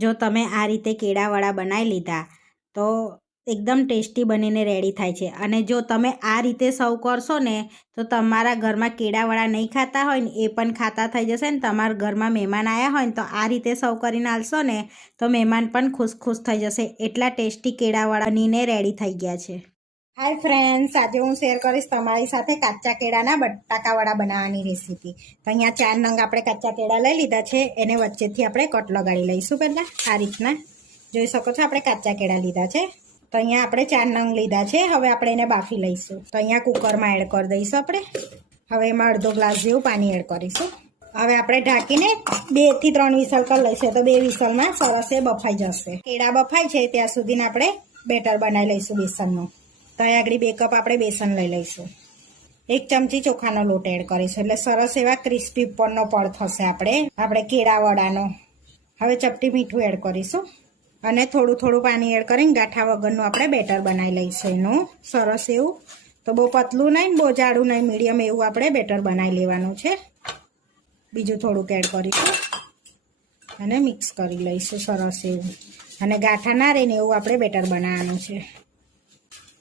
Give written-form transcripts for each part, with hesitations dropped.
જો તમે આ રીતે કેળાવડા બનાવી લીધા તો એકદમ ટેસ્ટી બનીને રેડી થાય છે. અને જો તમે આ રીતે સર્વ કરશો ને તો તમારા ઘરમાં કેળાવડા નહીં ખાતા હોય ને એ પણ ખાતા થઈ જશે ને તમારા ઘરમાં મહેમાન આવ્યા હોય ને તો આ રીતે સર્વ કરીને આલશો ને તો મહેમાન પણ ખુશ થઈ જશે. એટલા ટેસ્ટી કેળાવડા બનીને રેડી થઈ ગયા છે. હાય ફ્રેન્ડ્સ, આજે હું શેર કરીશ તમારી સાથે કાચા કેળાના બટાકાવડા બનાવવાની રેસીપી. તો અહીંયા 4 નંગ આપણે કાચા કેળા લઈ લીધા છે. એને વચ્ચેથી આપણે કટ લગાડી લઈશું. પહેલાં આ રીતના જોઈ શકો છો આપણે કાચા કેળા લીધા છે. તો અહીંયા આપણે 4 નંગ લીધા છે. હવે આપણે એને બાફી લઈશું. તો અહીંયા કુકરમાં એડ કરી દઈશું આપણે. હવે એમાં અડધો ગ્લાસ જેવું પાણી એડ કરીશું. હવે આપણે ઢાંકીને 2 થી 3 વિસલ કરી લઈશું. તો 2 વિસલમાં સરસ એ બફાઈ જશે. કેળા બફાય છે ત્યાં સુધીને આપણે બેટર બનાવી લઈશું બેસનનું. તો આગળ 2 કપ આપણે બેસન લઈ લઈશું. 1 ચમચી ચોખાનો લોટ એડ કરીશું એટલે સરસ એવા ક્રિસ્પી ઉપરનો પડ થશે આપણે કેળા વડાનો. હવે ચપટી મીઠું એડ કરીશું અને થોડું પાણી એડ કરીને ગાંઠા વગરનું આપણે બેટર બનાવી લઈશું એનું સરસ એવું. તો બહુ પતલું નહીં બહુ જાડું નહીં, મીડિયમ એવું આપણે બેટર બનાવી લેવાનું છે. બીજું થોડુંક એડ કરીશું અને મિક્સ કરી લઈશું સરસ એવું. અને ગાંઠા ના રહે ને એવું આપણે બેટર બનાવવાનું છે.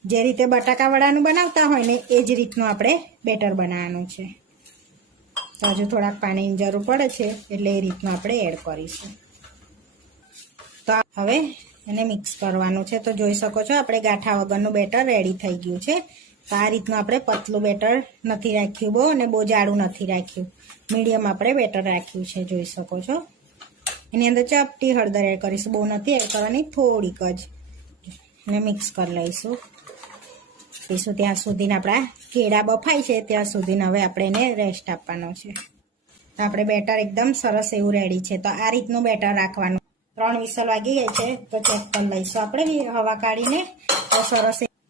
જે રીતે બટાકાવડાનું બનાવતા હોય ને એ જ રીતનું આપણે બેટર બનાવવાનું છે. તો હજુ થોડાક પાણીની જરૂર પડે છે એટલે એ રીતનું આપણે એડ કરીશું. તો હવે એને મિક્સ કરવાનું છે. તો જોઈ શકો છો આપણે ગાંઠા વગરનું બેટર રેડી થઈ ગયું છે. તો આ રીતનું આપણે પતલું બેટર નથી રાખ્યું બહુ અને બહુ જાડું નથી રાખ્યું, મીડિયમ આપણે બેટર રાખ્યું છે. જોઈ શકો છો. એની અંદર ચપટી હળદર એડ કરીશું, બહુ નથી એડ કરવાની, થોડીક જ. અને મિક્સ કરી લઈશું. ત્યાં સુધીને આપણા કેળા બફાય છે ત્યાં સુધીને હવે આપણે એને રેસ્ટ આપવાનો છે. તો આપણે બેટર એકદમ સરસ એવું રેડી છે. તો આ રીતનું બેટર રાખવાનું. 3 વિસલ વાગી ગઈ છે તો ચેક કરી લઈશું આપણે હવા કાઢીને.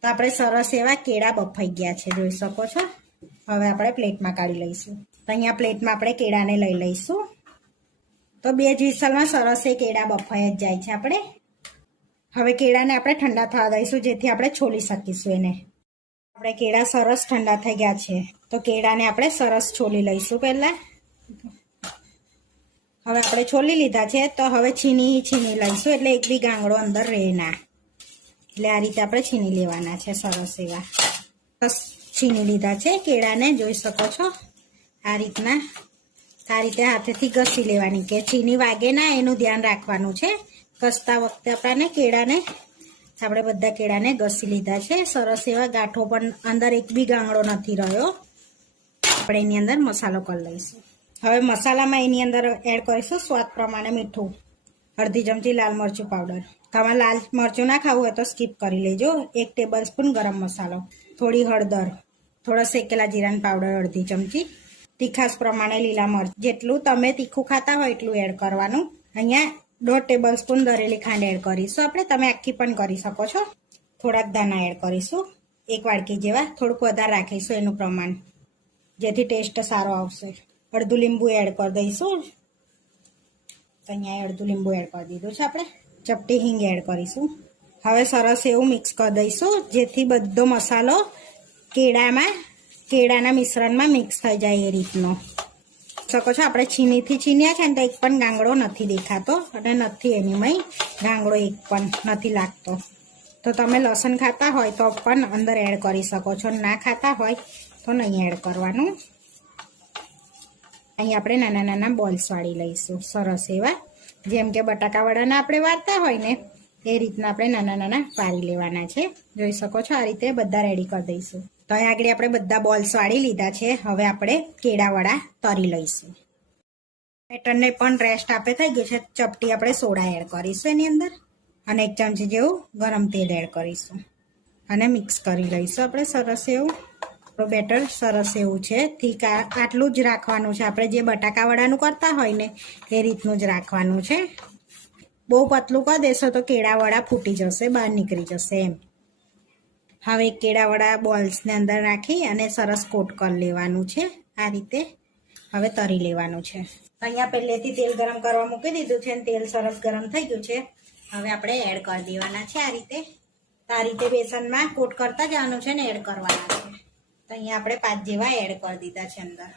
તો આપણે સરસ એવા કેળા બફાઈ ગયા છે જોઈ શકો છો. હવે આપણે પ્લેટમાં કાઢી લઈશું. તો અહીંયા પ્લેટમાં આપણે કેળાને લઈ લઈશું. તો 2 જ વિસલમાં સરસ એ કેળા બફાઈ જ જાય છે આપણે. હવે કેળાને આપણે ઠંડા થવા દઈશું જેથી આપણે છોલી શકીશું એને. આપણે કેળા સરસ ઠંડા થઈ ગયા છે તો કેળાને આપણે સરસ છોલી લઈશું પહેલાં. હવે આપણે છોલી લીધા છે તો હવે છીની લઈશું એટલે એક બી ગાંગડો અંદર રહે ના. એટલે આ રીતે આપણે છીની લેવાના છે સરસ એવા. બસ છીની લીધા છે કેળાને જોઈ શકો છો આ રીતના. આ રીતે હાથેથી ઘસી લેવાની કે છીની વાગે ના એનું ધ્યાન રાખવાનું છે. ઘસતા વખતે આપણને કેળાને આપણે બધા કેળાને ઘસી લીધા છે સરસ એવા. ગાંઠો પણ અંદર એક બી ગાંગડો નથી રહ્યો. આપણે એની અંદર મસાલો કરી લઈશું. હવે મસાલામાં એની અંદર એડ કરીશું સ્વાદ પ્રમાણે મીઠું, અડધી ચમચી લાલ મરચું પાવડર. તમારે લાલ મરચું ના ખાવું હોય તો સ્કીપ કરી લેજો. 1 ટેબલ સ્પૂન ગરમ મસાલો, થોડી હળદર, થોડા શેકેલા જીરાનો પાવડર અડધી ચમચી, તીખાસ પ્રમાણે લીલા મરચ. જેટલું તમે તીખું ખાતા હોય એટલું એડ કરવાનું. અહીંયા 1.5 ટેબલ સ્પૂન દરેલી ખાંડ એડ કરીશું આપણે. તમે આખી પણ કરી શકો છો. થોડાક દાણા એડ કરીશું 1 વાડકી જેવા. થોડુંક વધારે રાખીશું એનું પ્રમાણ જેથી ટેસ્ટ સારો આવશે. અડધું લીંબુ એડ કરી દઈશું. તો અહીંયા અડધું લીંબુ એડ કરી દીધું છે આપણે. ચપટી હિંગ એડ કરીશું. હવે સરસ એવું મિક્સ કરી દઈશું જેથી બધો મસાલો કેળાના મિશ્રણમાં મિક્સ થઈ જાય એ રીતનો. શકો છો આપણે છીનીથી છીન્યા છે ને તો એક પણ ગાંગડો નથી દેખાતો અને નથી એનીમાં ગાંગડો એક પણ નથી લાગતો. તો તમે લસણ ખાતા હોય તો પણ અંદર એડ કરી શકો છો, ના ખાતા હોય તો નહીં એડ કરવાનું. અહીં આપણે નાના નાના બોલ્સ વાળી લઈશું સરસ એવા. જેમ કે બટાકાવડાના આપણે વાળતા હોય ને એ રીતના આપણે નાના નાના વાળી લેવાના છે. જોઈ શકો છો આ રીતે બધા રેડી કરી દઈશું. તો અહીં આગળ આપણે બધા બોલ્સ વાળી લીધા છે. હવે આપણે કેળાવડા તરી લઈશું. બેટરને પણ રેસ્ટ આપે થઈ ગયું છે. ચપટી આપણે સોડા એડ કરીશું એની અંદર અને 1 ચમચી જેવું ગરમ તેલ એડ કરીશું અને મિક્સ કરી લઈશું આપણે સરસ એવું. બેટર સરસ એવું છે. થીક આટલું જ રાખવાનું છે. આપણે જે બટાકાવડાનું કરતા હોય ને એ રીતનું જ રાખવાનું છે. બહુ પતલું કરી દેશો તો કેળાવડા ફૂટી જશે, બહાર નીકળી જશે એમ. હવે કેળાવડા બોલ્સને અંદર રાખી અને સરસ કોટ કરી લેવાનું છે આ રીતે. હવે તરી લેવાનું છે. અહીંયા પહેલેથી તેલ ગરમ કરવા મૂકી દીધું છે અને તેલ સરસ ગરમ થઈ ગયું છે. હવે આપણે એડ કરી દેવાના છે આ રીતે. આ રીતે બેસનમાં કોટ કરતા જવાનું છે ને એડ કરવાના છે. તો અહીંયા આપણે 5 જેવા એડ કરી દીધા છે અંદર.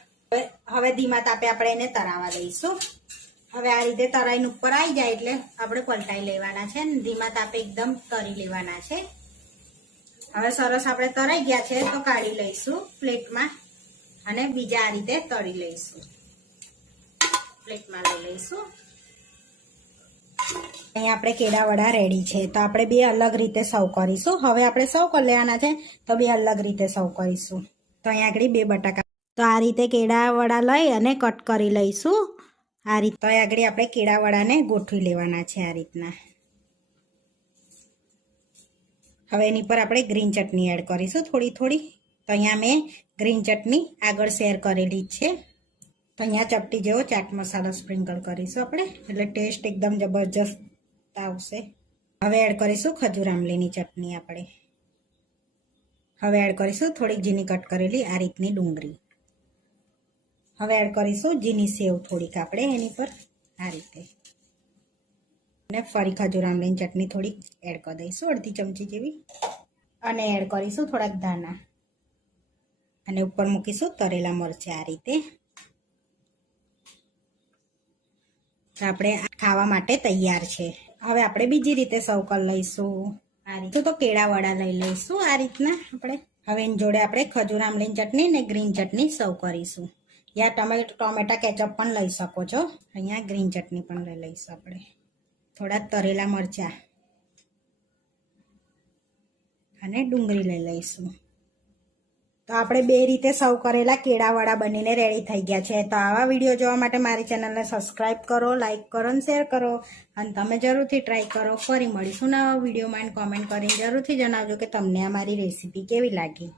હવે ધીમા તાપે આપણે એને તરાવા દઈશું. હવે આ રીતે તરાઈને ઉપર આવી જાય એટલે આપણે પલટાઈ લેવાના છે ને ધીમા તાપે એકદમ તરી લેવાના છે. હવે સરસ આપણે તરાઈ ગયા છે તો કાઢી લઈશું પ્લેટમાં અને બીજા આ રીતે તળી લઈશું. પ્લેટમાં લઈ લઈશું. અહીં આપણે કેળા વડા રેડી છે તો આપણે બે અલગ રીતે સર્વ કરીશું. હવે આપણે સર્વ કરી લેવાના છે તો બે અલગ રીતે સર્વ કરીશું. તો અહીંયા આગળ બે બટાકા તો આ રીતે કેળા વડા લઈ અને કટ કરી લઈશું. આ રીતે તો આગળ આપણે કેળા વડાને ગોઠવી લેવાના છે આ રીતના. હવે એની પર આપણે ગ્રીન ચટણી એડ કરીશું થોડી થોડી. તો અહીંયા મેં ગ્રીન ચટણી આગળ શેર કરેલી જ છે. તો અહીંયા ચપટી જેવો ચાટ મસાલો સ્પ્રિંકલ કરીશું આપણે એટલે ટેસ્ટ એકદમ જબરજસ્ત આવશે. હવે એડ કરીશું ખજૂર આમલીની ચટણી આપણે. હવે એડ કરીશું થોડીક ઝીણી કટ કરેલી આ રીતની ડુંગળી. હવે એડ કરીશું ઝીણી સેવ થોડીક આપણે એની પર આ રીતે. અને ફરી ખજૂર આમલીની ચટણી થોડીક એડ કરી દઈશું અડધી ચમચી જેવી. અને એડ કરીશું થોડાક ધાણા અને ઉપર મૂકીશું તરેલા મરચાં આ રીતે. આપણે ખાવા માટે તૈયાર છે. હવે આપણે બીજી રીતે સર્વ કરી લઈશું. આ રીતે તો કેળા વડા લઈ લઈશું આ રીતના આપણે. હવે એની જોડે આપણે ખજૂર આમલીની ચટણી ને ગ્રીન ચટણી સર્વ કરીશું. યા ટોમેટા કેચઅપ પણ લઈ શકો છો. અહીંયા ગ્રીન ચટણી પણ લઈ લઈશું આપણે. થોડા તરેલા મરચાં અને ડુંગળી લઈ લઈશું. તો આપણે બે રીતે સર્વ કરેલા કેળા વડા બનીને રેડી થઈ ગયા છે. તો આવા વિડીયો જોવા માટે મારી ચેનલને સબસ્ક્રાઈબ કરો, લાઈક કરો અને શેર કરો. અને તમે જરૂરથી ટ્રાય કરો. ફરી મળીશું નવા વિડીયોમાં. કોમેન્ટ કરીને જરૂરથી જણાવજો કે તમને આ મારી રેસીપી કેવી લાગી.